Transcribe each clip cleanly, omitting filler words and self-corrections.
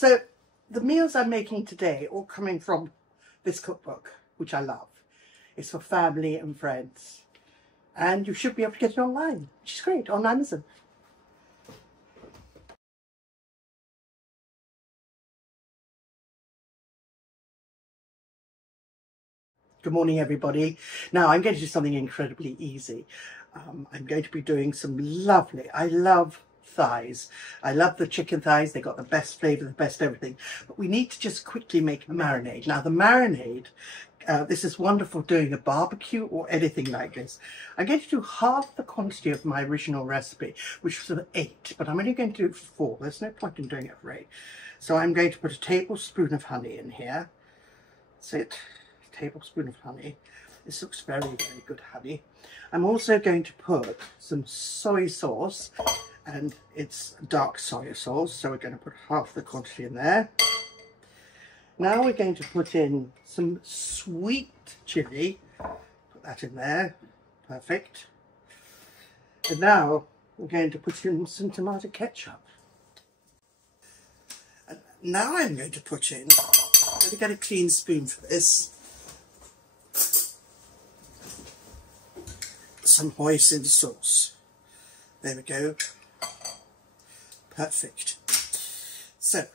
So the meals I'm making today, all coming from this cookbook, which I love. It's for family and friends. And you should be able to get it online, which is great, on Amazon. Good morning, everybody. Now I'm going to do something incredibly easy. I'm going to be doing some lovely, I love thighs. I love the chicken thighs. They've got the best flavour, the best everything. But we need to just quickly make a marinade. Now the marinade, this is wonderful doing a barbecue or anything like this. I'm going to do half the quantity of my original recipe, which was of 8, but I'm only going to do it for 4. There's no point in doing it for 8. So I'm going to put a tablespoon of honey in here. That's it. Tablespoon of honey. This looks very, very good honey. I'm also going to put some soy sauce, and it's dark soy sauce, so we're going to put half the quantity in there. Now we're going to put in some sweet chili, put that in there, perfect. And now we're going to put in some tomato ketchup. And now I'm going to put in, I'm going to get a clean spoon for this, some hoisin sauce. There we go. Perfect. So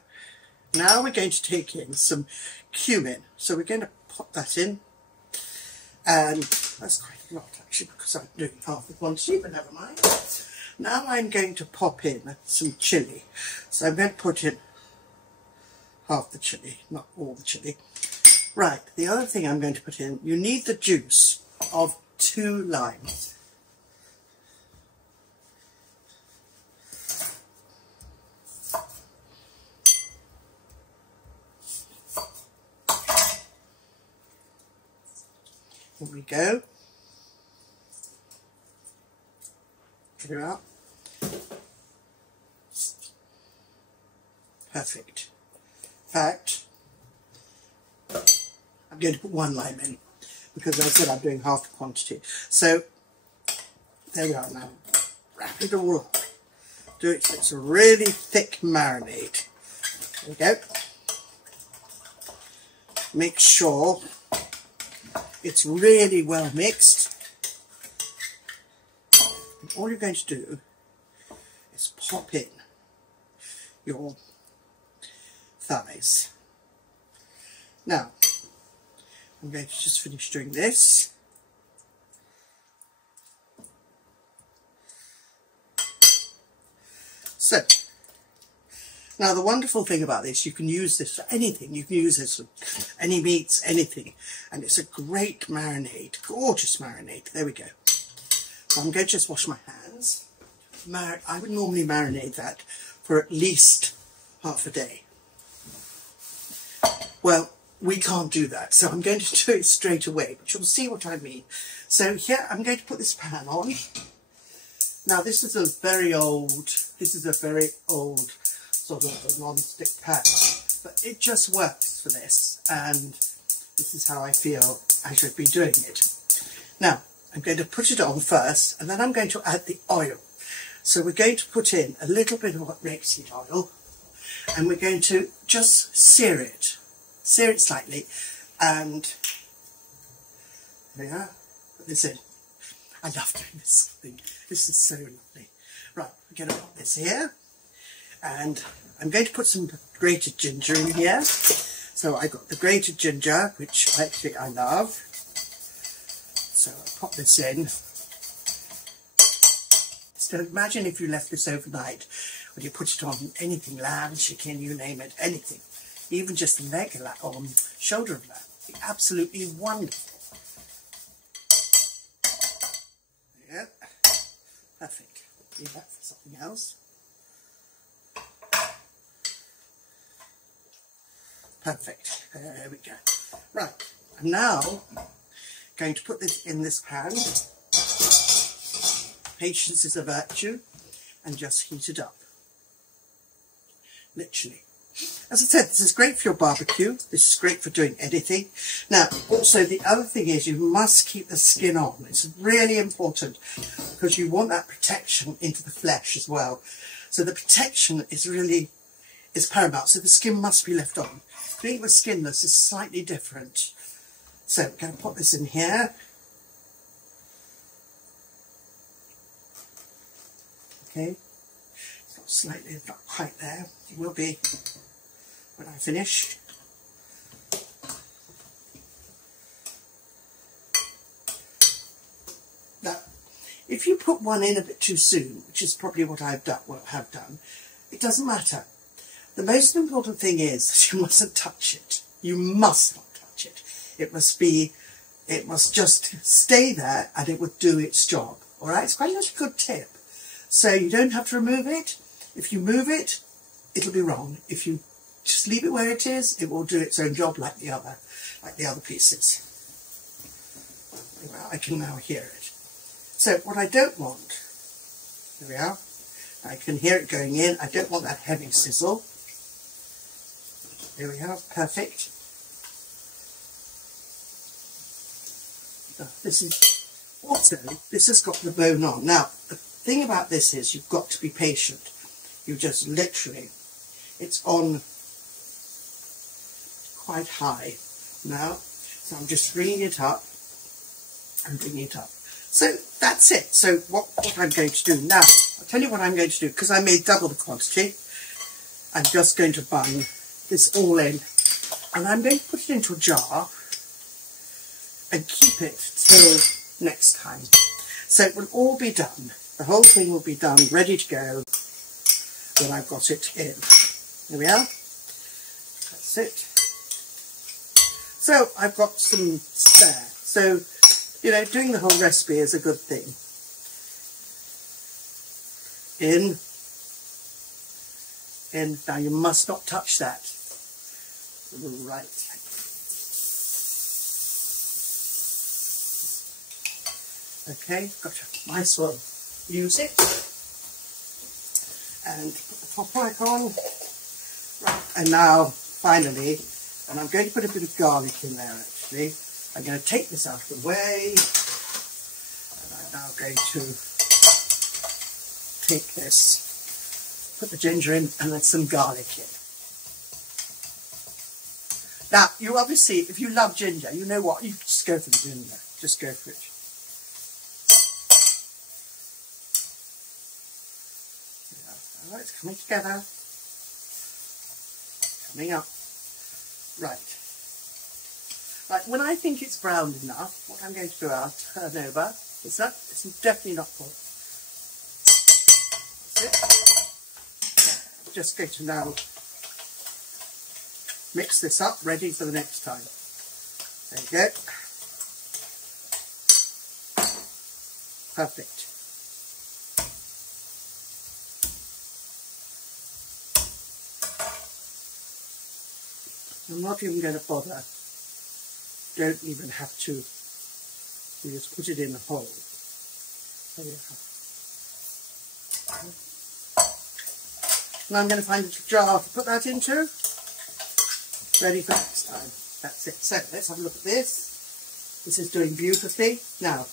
now we're going to take in some cumin. So we're going to pop that in, and that's quite a lot actually because I'm doing half the quantity, but never mind. Now I'm going to pop in some chili. So I'm going to put in half the chili, not all the chili. Right, the other thing I'm going to put in, you need the juice of 2 limes. Here we go. Here we are. Perfect. In fact, I'm going to put 1 lime in because I said I'm doing half the quantity. So there we are now. Wrap it all up. Do it so it's a really thick marinade. There we go. Make sure it's really well mixed. And all you're going to do is pop in your thighs. Now, I'm going to just finish doing this. So, now the wonderful thing about this, you can use this for anything. You can use this for any meats, anything. And it's a great marinade, gorgeous marinade. There we go. So I'm going to just wash my hands. I would normally marinate that for at least half a day. Well, we can't do that, so I'm going to do it straight away, but you'll see what I mean. So here, I'm going to put this pan on. Now this is a very old sort of a non-stick pan, but it just works for this, and this is how I feel I should be doing it. Now, I'm going to put it on first, and then I'm going to add the oil. So we're going to put in a little bit of rapeseed oil, and we're going to just sear it slightly, and there we are, put this in. I love doing this thing. This is so lovely. Right, we're going to put this here, and I'm going to put some grated ginger in here. So I got the grated ginger, which actually I love. So I'll pop this in. So imagine if you left this overnight, when you put it on anything, lamb, chicken, you name it, anything. Even just a leg or shoulder of lamb. It'd be absolutely wonderful. Yeah, perfect. Leave that for something else. Perfect. There we go. Right, I'm now going to put this in this pan. Patience is a virtue, and just heat it up. Literally. As I said, this is great for your barbecue. This is great for doing anything. Now, also the other thing is you must keep the skin on. It's really important because you want that protection into the flesh as well. So the protection is really is paramount, so the skin must be left on. Doing it with skinless is slightly different. So I'm going to put this in here. Okay, it's got slightly, not quite there. It will be when I finish. Now, if you put one in a bit too soon, which is probably what I have done, it doesn't matter. The most important thing is that you mustn't touch it. You must not touch it. It must just stay there and it would do its job. All right, it's quite a good tip. So you don't have to remove it. If you move it, it'll be wrong. If you just leave it where it is, it will do its own job like the other pieces. Well, I can now hear it. So what I don't want, there we are, I can hear it going in. I don't want that heavy sizzle. There we are, perfect. This has got the bone on. Now, the thing about this is you've got to be patient. You just literally, it's on quite high now. So I'm just bringing it up and bringing it up. So that's it. So what I'm going to do now, I'll tell you what I'm going to do, because I made double the quantity. I'm just going to bung this all in, and I'm going to put it into a jar and keep it till next time. So it will all be done. The whole thing will be done, ready to go when I've got it in. There we are. That's it. So I've got some spare. So, you know, doing the whole recipe is a good thing. In. Now you must not touch that. Right. Okay, got a nice one. Use it. And put the top back on. Right, and now, finally, and I'm going to put a bit of garlic in there actually. I'm going to take this out of the way. And I'm now going to take this, put the ginger in, and let some garlic in. Now, you obviously, if you love ginger, you know what, you just go for the ginger. Just go for it. Alright, it's coming together. Coming up. Right. Right, when I think it's browned enough, what I'm going to do, I'll turn over. It's definitely not full. That's it. I'm just going to now mix this up, ready for the next time. There you go. Perfect. I'm not even going to bother. Don't even have to. You just put it in the hole. There you are. Now I'm going to find a jar to put that into. Ready for next time. That's it. So let's have a look at this. This is doing beautifully. Now,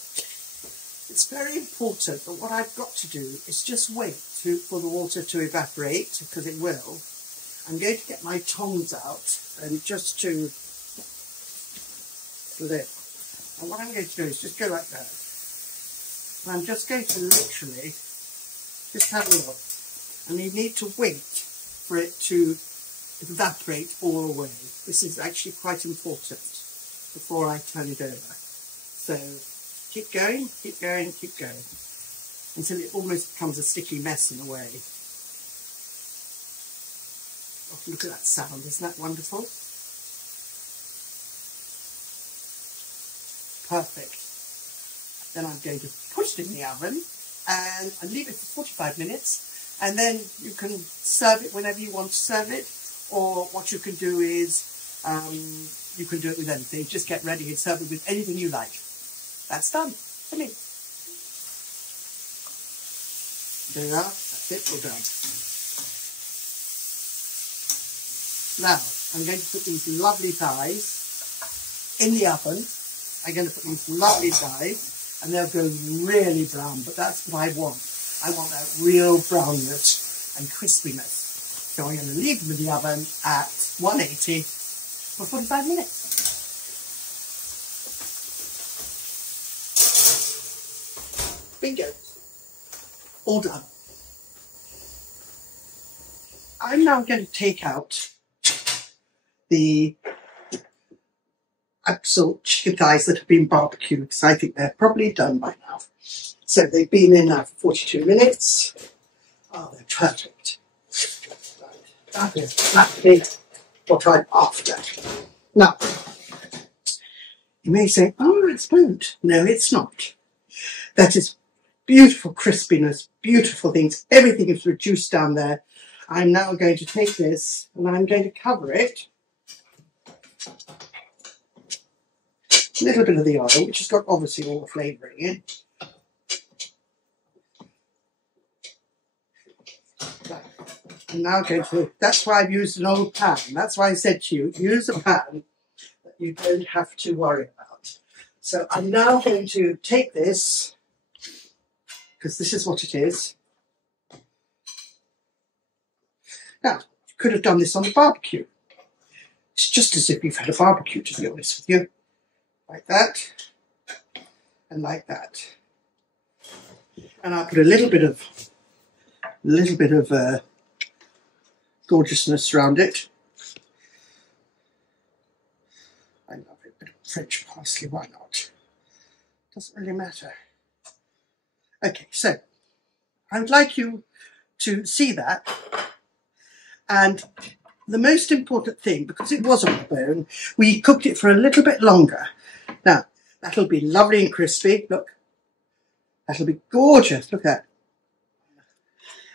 it's very important, but what I've got to do is just wait for the water to evaporate, because it will. I'm going to get my tongs out and just to flip. And what I'm going to do is just go like that. And I'm just going to literally just have a look. And you need to wait for it to evaporate all the way. This is actually quite important before I turn it over. So keep going, keep going, keep going, until it almost becomes a sticky mess in a way. Oh, look at that sound, isn't that wonderful? Perfect. Then I'm going to put it in the oven and leave it for 45 minutes, and then you can serve it whenever you want to serve it. Or what you can do is, you can do it with anything. Just get ready and serve it with anything you like. That's done. Brilliant. There you are. That's it. We're done. Now, I'm going to put these lovely thighs in the oven. I'm going to put these lovely thighs, and they'll go really brown, but that's what I want. I want that real brownness and crispiness. So I'm going to leave them in the oven at 180 for 45 minutes. Bingo. All done. I'm now going to take out the actual chicken thighs that have been barbecued, because I think they're probably done by now. So they've been in now for 42 minutes. Oh, they're perfect. That is exactly what I'm after. Now, you may say, oh, it's burnt. No, it's not. That is beautiful crispiness, beautiful things. Everything is reduced down there. I'm now going to take this and I'm going to cover it. A little bit of the oil, which has got obviously all the flavouring in. Right. I'm now going to, that's why I've used an old pan. That's why I said to you, use a pan that you don't have to worry about. So I'm now going to take this, because this is what it is. Now, you could have done this on the barbecue. It's just as if you've had a barbecue, to be honest with you. Like that, and like that. And I'll put a little bit of gorgeousness around it. I love it. A bit of French parsley, why not? Doesn't really matter. Okay, so I would like you to see that. And the most important thing, because it was on the bone, we cooked it for a little bit longer. Now, that'll be lovely and crispy. Look, that'll be gorgeous. Look at that.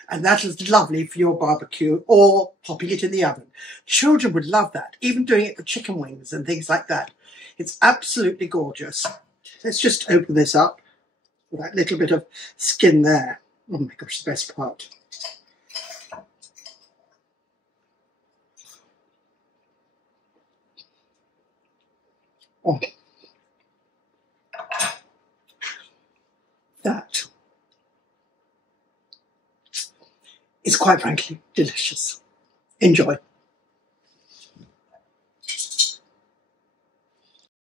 And that is lovely for your barbecue or popping it in the oven. Children would love that, even doing it with chicken wings and things like that. It's absolutely gorgeous. Let's just open this up with that little bit of skin there. Oh my gosh, the best part. Oh. That is quite frankly delicious. Enjoy.